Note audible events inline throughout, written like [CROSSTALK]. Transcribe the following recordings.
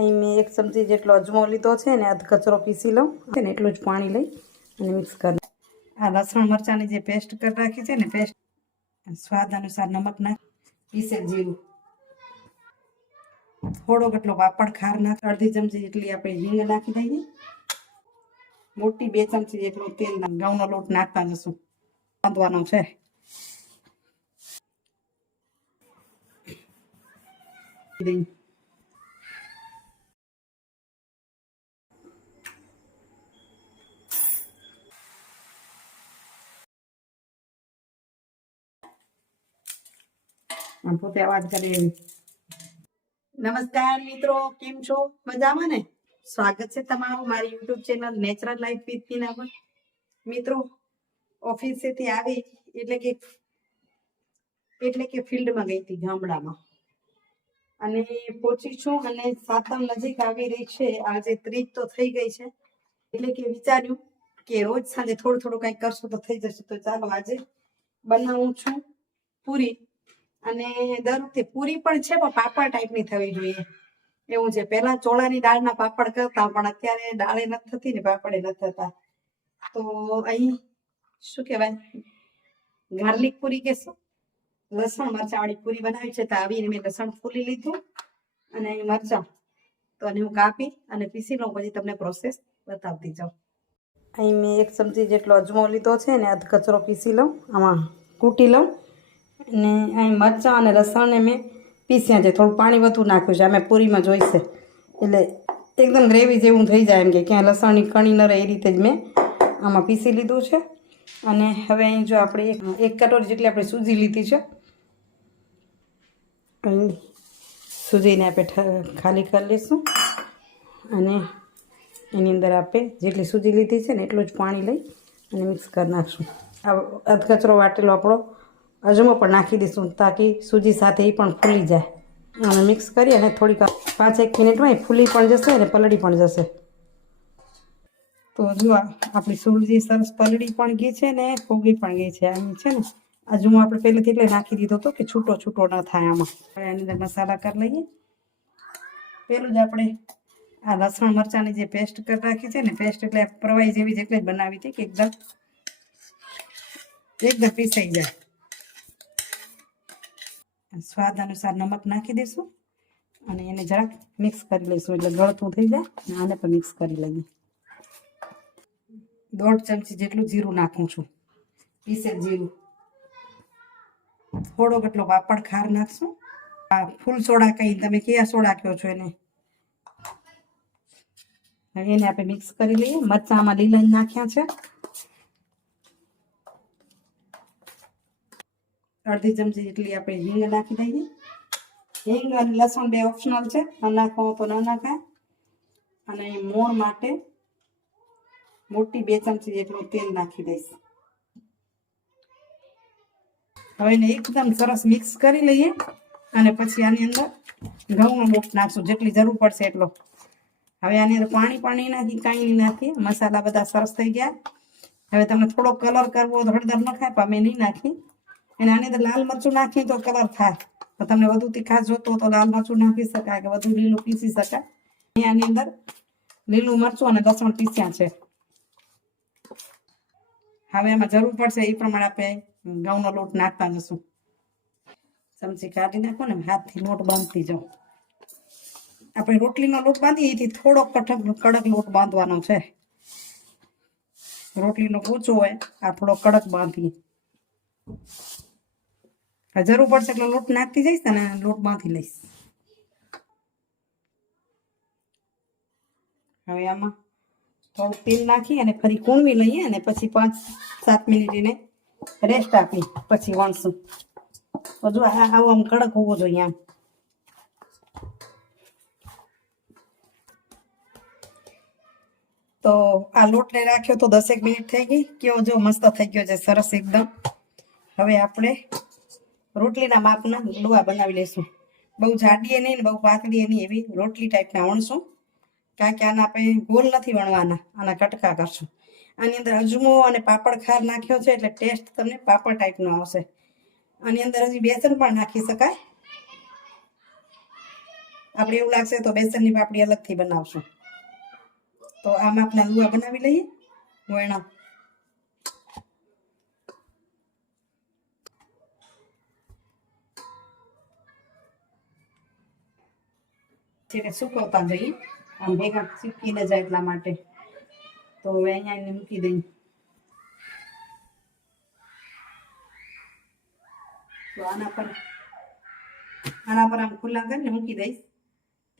અહીં મેં એક ચમચી જેટલો અજમો લીધો છે ને અધ કચરો પીસી લઉં. છે ને એટલું જ પાણી લઈ અને મિક્સ કરી આ લસણ મરચાંની જે પેસ્ટ કરી રાખી છે ને પેસ્ટ સ્વાદ અનુસાર નમક નાખ, પીસે જીરું. થોડો કેટલો પાપડ, ખાર નાખ, અડધી ચમચી જેટલી આપણે હિંગ નાખી દઈએ. મોટી બે ચમચી જેટલું તેલ નાખ, ઘઉંનો લોટ નાખતા જશું. બાંધવાનો છે. દઈ પોતે અવાજ કરે એવી નમસ્કાર મિત્રો, કેમ છો? મજામાં ને? સ્વાગત છે તમારું મારી YouTube channel natural life with Tina પર. મિત્રો, ઓફિસેથી આવી, એટલે કે એટલે કે ફિલ્ડમાં ગઈ હતી ગામડામાં. અને પહોંચી છું અને સાતમ નજીક આવી રહી છે. આજે ત્રીજ તો થઈ ગઈ છે. એટલે કે વિચાર્યું કે રોજ સાંજે થોડું થોડું કંઈક કરશું તો થઈ જશે. તો ચાલો આજે બનાવું છું પૂરી. અને દર વખતે પૂરી પણ છે, પણ પાપડ ટાઈપની થવી જોઈએ. એવું છે. પહેલા ચોળાની દાળના પાપડ કરતા, પણ અત્યારે દાળે નથી થતી ને પાપડે નથી થતા. તો અહીં શું કહેવાય? ગાર્લિક પૂરી કેશું લસણ મરચાં વાળી પૂરી બનાવી છે, તો આવીને મેં લસણ ફૂલી લીધું અને અહીં મરચાં. તો અને હું કાપી અને પીસી લઉં, પછી તમને પ્રોસેસ બતાવતી જાઉં. અહીં મેં એક ચમચી જેટલો અજમો લીધો છે, ને અધ કચરો પીસી લઉં, આમાં કૂટી લઉં. અને અહીં મરચાં અને લસણને મેં પીસ્યા છે. થોડું પાણી વધુ નાખ્યું છે. અમે પૂરીમાં જોઈશે. એટલે એકદમ ગ્રેવી જેવું થઈ જાય એમ કે ક્યાં લસણની કણી ન રહે એ રીતે જ મેં આમાં પીસી લીધું છે. અને હવે અહીં જો આપણે એક એક કટોરી જેટલી આપણે સૂજી લીધી છે. અહીં સૂજીને આપણે ખાલી કરી લઈશું. અને એની અંદર આપણે જેટલી સૂજી લીધી છે ને એટલું જ પાણી લઈ અને મિક્સ કરી નાખશું. આ અધકચરો વાટેલો આપણો અજમો પણ નાખી દઈશું તાકી સૂજી સાથે એ પણ ફૂલી જાય. અને મિક્સ કરી અને થોડીક પાંચ એક મિનિટમાં એ ફૂલી પણ જશે અને પલળી પણ જશે. તો જો આ આપણી સૂજી સરસ પલળી પણ ગઈ છે ને ફૂગી પણ ગઈ છે. આની છે ને અજમો આપણે પહેલેથી એટલે નાખી દીધો હતો કે છૂટો છૂટો ન થાય આમાં. એની અંદર મસાલા કરી લઈએ. પહેલું જ આપણે આ લસણ મરચાંની જે પેસ્ટ કરી રાખી છે ને, પેસ્ટ એટલે પ્રવાહી જેવી જ એટલે જ બનાવી હતી કે એકદમ એકદમ પીસાઈ જાય. સ્વાદ અનુસાર નમક નાખી દઈશું અને એને જરાક મિક્સ કરી લઈશું. એટલે ગળતું થઈ જાય આને પણ મિક્સ કરી લઈએ. દોઢ ચમચી જેટલું જીરું નાખું છું. પીસેલ જીરું. થોડો કેટલો પાપડ ખાર નાખશું. આ ફૂલ સોડા કઈ તમે કયા સોડા કહો છો એને? એને આપણે મિક્સ કરી લઈએ. મરચાંમાં લીલા નાખ્યા છે. અડધી ચમચી જેટલી આપણે હિંગ નાખી દઈએ. હિંગ અને લસણ બે ઓપ્શનલ છે. ન નાખવો તો ન નાખાય. અને મોણ માટે મોટી બે ચમચી જેટલું તેલ નાખી દઈશ. હવે એને એકદમ સરસ મિક્સ કરી લઈએ અને પછી આની અંદર ઘઉંનો લોટ નાખશું. જેટલી જરૂર પડશે એટલો. હવે આની અંદર પાણી પાણી નાખી, કાંઈ નહીં નાખીએ મસાલા બધા સરસ થઈ ગયા. હવે તમને થોડો કલર કરવો હળદર નખાય પણ અમે નહીં નાખી. અને આની અંદર લાલ મરચું નાખીએ તો કલર થાય. તો તમને વધુ તીખાશ જોતો તો લાલ મરચું નાખી શકાય કે વધુ લીલું પીસી શકાય. અહીં આની અંદર લીલું મરચું અને લસણ પીસ્યા છે. હવે એમાં જરૂર પડશે એ પ્રમાણે આપણે ઘઉંનો લોટ નાખતા જશું. ચમચી કાઢી નાખો ને હાથથી લોટ બાંધતી જાઓ. આપણે રોટલીનો લોટ બાંધીએ, એથી થોડો કઠક કડક લોટ બાંધવાનો છે. રોટલીનો કૂચો હોય, આ થોડો કડક બાંધીએ. જરૂર પડશે એટલે લોટ નાખતી જઈશ અને લોટ બાંધી લઈશ. હવે આમાં થોડું તેલ નાખી અને ફરી કૂણવી લઈએ અને પછી પાંચ સાત મિનિટ એને રેસ્ટ આપી, પછી વણશું. તો આવો આમ કડક હોવો જોઈએ આમ. તો આ લોટને રાખ્યો તો દસેક મિનિટ થઈ ગઈ. કેવો જો મસ્ત થઈ ગયો છે, સરસ એકદમ. હવે આપણે રોટલીના માપના લુવા બનાવી લઈશું બહુ જાડીએ નહીં ને બહુ પાતળીએ નહીં એવી રોટલી ટાઈપના વણશું. કારણ કે આના આપણે ગોલ નથી વણવાના, આના કટકા કરશું. આની અંદર અજમો અને પાપડ ખાર નાખ્યો છે એટલે ટેસ્ટ તમને પાપડ ટાઈપનો આવશે. આની અંદર હજી બેસન પણ નાખી શકાય. આપણે એવું લાગશે તો બેસનની પાપડી અલગથી બનાવશું. તો આમ માપના લુવા બનાવી લઈએ. વણો. છે સુકવતા જઈએ આમ ભેગા ચીપકી ન જાય એટલા માટે. તો હવે અહીંયા એને મૂકી દઈએ તો આના પર આના પર આમ ખુલ્લા કરીને મૂકી દઈશ.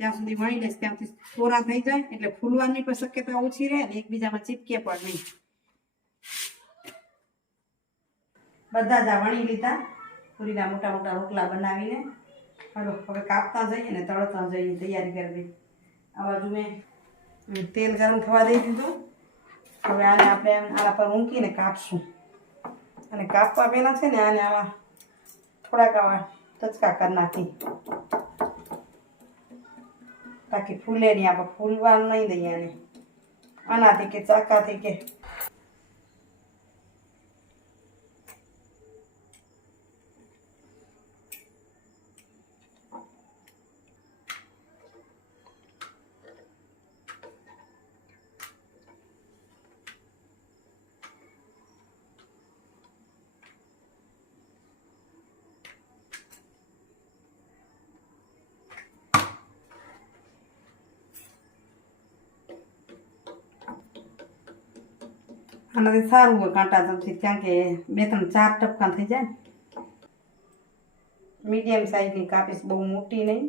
ત્યાં સુધી વણી લઈશ. ત્યાંથી થોડા થઈ જાય એટલે ફૂલવાની પણ શક્યતા ઓછી રહે ને એકબીજામાં ચીપકે પણ નહીં. બધા જ વણી લીધા. પૂરીના મોટા મોટા રોટલા બનાવીને. હાલો, હવે કાપતા જઈએ ને તળતા જઈએ, તૈયારી કરવી. આ બાજુ મેં તેલ ગરમ થવા દઈ દીધું. હવે આને આપણે આના પર ઊંકીને કાપશું. અને કાપવા પહેલાં છે ને આને આવા થોડાક આવા ટચકા કરી નાખી. તાકી ફૂલે નહીં આપણે ફૂલવાનું નહીં દઈએ આને. આનાથી કે ચાકાથી કે આનાથી સારું હોય કાંટા ચમચી કારણ કે બે ત્રણ ચાર ટપકા થઈ જાય મીડિયમ સાઈઝની કાપીશ બહુ મોટી નહીં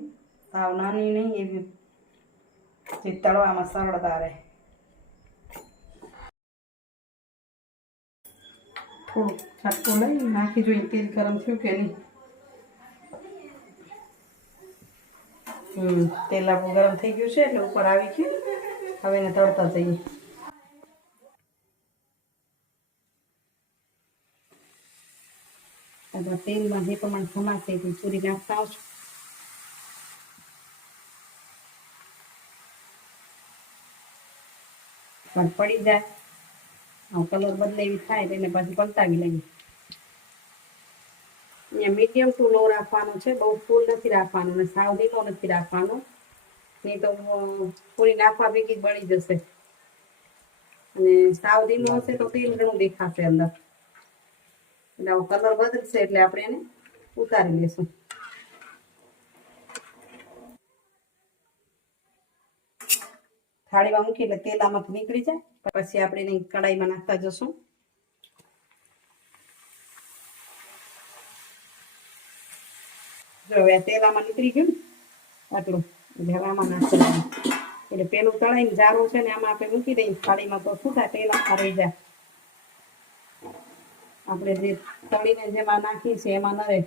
સાવ નાની નહીં એવી જે તળવામાં સરળતા રહે. થોડુંક છાટકો લઈ નાખી જોઈએ તેલ ગરમ થયું કે નહીં. તેલ આપણું ગરમ થઈ ગયું છે એટલે ઉપર આવી ગયું. હવે એને તળતા જઈએ. તેલમાં જે પ્રમાણે સમાશે તે પૂરી નાખતા આવશું. પણ પડી જાય કલર બદલે થાય તો એને પાછી પલટાવી લઈએ. અહીંયા મીડિયમ ટુ લો રાખવાનું છે, બહુ ફૂલ નથી રાખવાનું અને સાવ ધીમો નથી રાખવાનો. નહીં તો પૂરી નાખવા ભેગી બળી જશે. અને સાવ ધીમો હશે તો તેલ ઘણું દેખાશે અંદર. એટલે આવો કલર બદલશે એટલે આપણે એને ઉતારી લેશું થાળીમાં મૂકી એટલે તેલ નીકળી જાય. પછી આપણે એને કડાઈમાં નાખતા જશું. જો હવે તેલ નીકળી ગયું આટલું. એટલે આમાં નાખી એટલે પેલું તળાઈને જારું છે ને, આમાં આપણે મૂકી દઈએ. થાળીમાં તો છૂટા તેલ આમાં રહી જાય. આપણે જે તળીને જેમાં નાખીએ છીએ, એમાં ન રહે.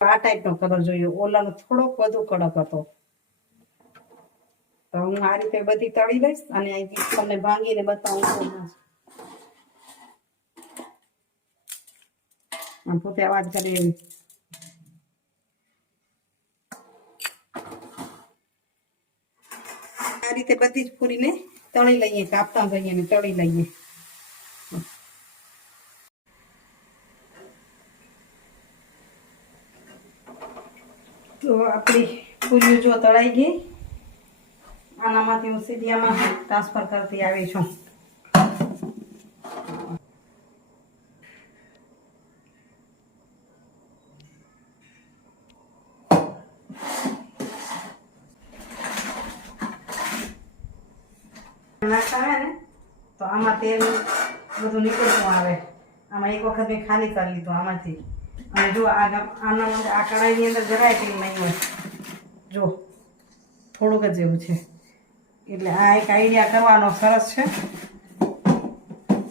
આ ટાઈપનો કલર જોઈએ. ઓલાનો થોડોક વધુ કડક હતો. તો હું આ રીતે બધી તળી લઈશ અને અહીંથી તમને ભાંગીને બતાવું છું. પોતે અવાજ કરે એવી આ રીતે બધી જ પૂરીને તળી લઈએ, કાપતા જઈએ ને તળી લઈએ. તો આપણી પૂરીઓ જો તળાઈ ગઈ. આનામાંથી હું સીડિયામાં ટ્રાન્સફર કરતી આવી છું. ને, તો આમાં તેલ બધું નીકળતું આવે. આમાં એક વખત મેં ખાલી કરી લીધું આમાંથી. અને જો આ આના આ કઢાઈની અંદર જરાય તેલ નહીં હોય. જો, થોડુંક જ એવું છે. એટલે આ એક આઈડિયા કરવાનો સરસ છે.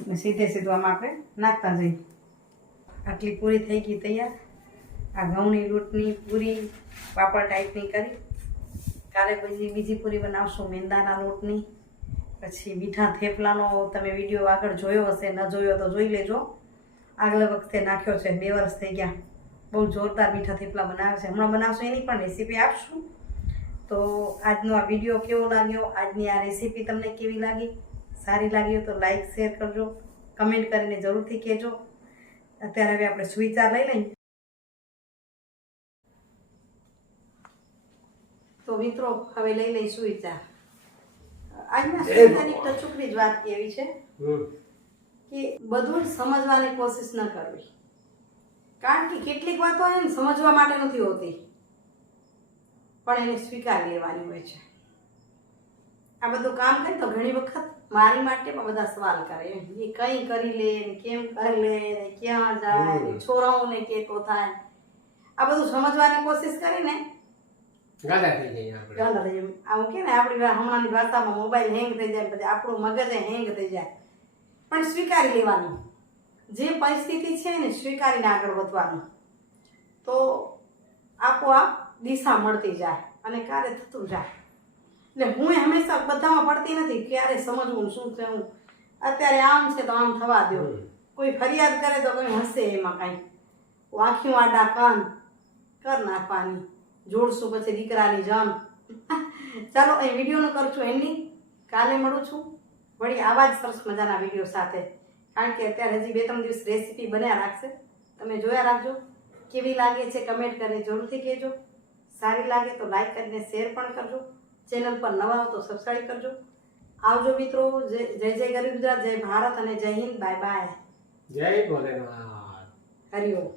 ને સીધે સીધું આમાં આપણે નાખતા જઈએ. આટલી પૂરી થઈ ગઈ તૈયાર. આ ઘઉંની લોટની પૂરી, પાપડ ટાઈપની કરી. કાલે પછી બીજી પૂરી બનાવશું મેંદાના લોટની પછી મીઠા થેપલાનો તમે વીડિયો આગળ જોયો હશે, ન જોયો તો જોઈ લેજો. આગલા વખતે નાખ્યો છે. બે વર્ષ થઈ ગયા. બહુ જોરદાર મીઠા થેપલા બનાવે છે. હમણાં બનાવશો એની પણ રેસીપી આપશું. તો આજનો આ વીડિયો કેવો લાગ્યો? આજની આ રેસીપી તમને કેવી લાગી? સારી લાગી તો લાઈક શેર કરજો. કમેન્ટ કરીને જરૂરથી કહેજો. અત્યારે હવે આપણે સુવિચાર લઈ લઈએ. તો મિત્રો હવે લઈ લઈશું વિચાર આજના સુવિધાની ટચુકની જ વાત એવી છે. કે બધું સમજવાની કોશિશ ન કરવી. કારણ કે કેટલીક વાતો એને સમજવા માટે નથી હોતી. પણ એને સ્વીકારી લેવાની હોય છે. આ બધું કામ કરે તો ઘણી વખત મારી માટે પણ બધા સવાલ કરે એમ. એ કઈ કરી લે કેમ કરી લે ક્યાં જાય ને કે છોરાઓને કેતો થાય. આ બધું સમજવાની કોશિશ કરીને ને થઈ ચાલો એમ આમ કે ને આપણી હમણાંની ભાષામાં મોબાઈલ હેંગ થઈ જાય પછી આપણું મગજ હેંગ થઈ જાય. પણ સ્વીકારી લેવાનું. જે પરિસ્થિતિ છે ને સ્વીકારીને આગળ વધવાનું. તો આપોઆપ દિશા મળતી જાય અને ક્યારે થતું જાય. એટલે હું હંમેશા બધામાં પડતી નથી ક્યારે સમજવું શું છે હું. અત્યારે આમ છે તો આમ થવા દો કોઈ ફરિયાદ કરે તો કોઈ હશે એમાં કાંઈ. વાંખ્યું આડા કાન કર નાખવાની. જોડશું પછી દીકરાની જાન. [LAUGHS] ચાલો એ વિડીયોનું કરું છું એન્ડિંગ. કાલે મળું છું. વળી આવા જ સરસ મજાના વીડિયો સાથે. કારણ કે અત્યારે હજી બે ત્રણ દિવસ રેસીપી બન્યા રાખશે. તમે જોયા રાખજો. કેવી લાગે છે કમેન્ટ કરીને જરૂરથી કહેજો. સારી લાગે તો લાઈક કરીને શેર પણ કરજો. ચેનલ પર નવા હો તો સબસ્ક્રાઈબ કરજો. આવજો મિત્રો. જય જય જય ગરીબ ગુજરાત જય ભારત અને જય હિન્દ. બાય બાય જય ભોલેનાથ. હરિઓમ